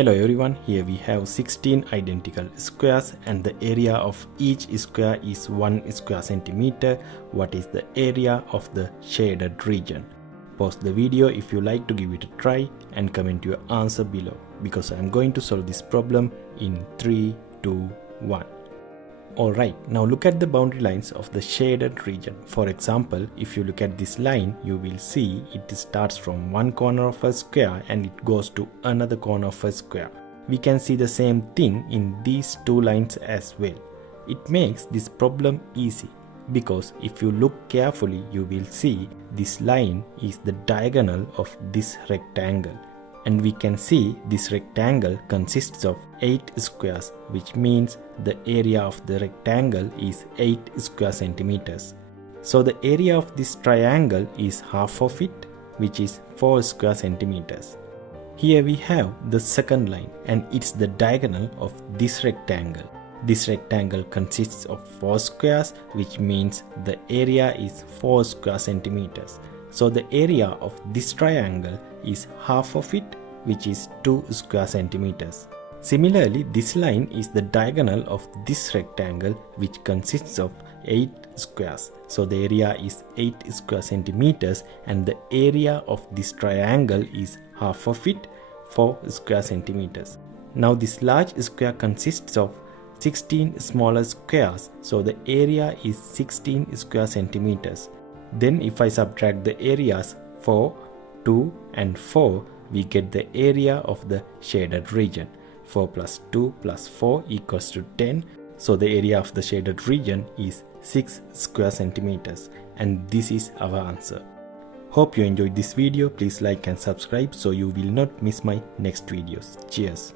Hello everyone, here we have 16 identical squares and the area of each square is 1 square centimeter. What is the area of the shaded region? Pause the video if you like to give it a try and comment your answer below because I am going to solve this problem in 3, 2, 1. Alright, now look at the boundary lines of the shaded region. For example, if you look at this line, you will see it starts from one corner of a square and it goes to another corner of a square. We can see the same thing in these two lines as well. It makes this problem easy because if you look carefully, you will see this line is the diagonal of this rectangle. And we can see this rectangle consists of 8 squares, which means the area of the rectangle is 8 square centimeters. So the area of this triangle is half of it, which is 4 square centimeters. Here we have the second line and it's the diagonal of this rectangle. This rectangle consists of 4 squares, which means the area is 4 square centimeters. So the area of this triangle is half of it, which is 2 square centimeters. Similarly, this line is the diagonal of this rectangle, which consists of 8 squares. So the area is 8 square centimeters and the area of this triangle is half of it, 4 square centimeters. Now this large square consists of 16 smaller squares. So the area is 16 square centimeters. Then if I subtract the areas 4, 2 and 4, we get the area of the shaded region. 4 plus 2 plus 4 equals to 10. So the area of the shaded region is 6 square centimeters. And this is our answer. Hope you enjoyed this video. Please like and subscribe so you will not miss my next videos. Cheers.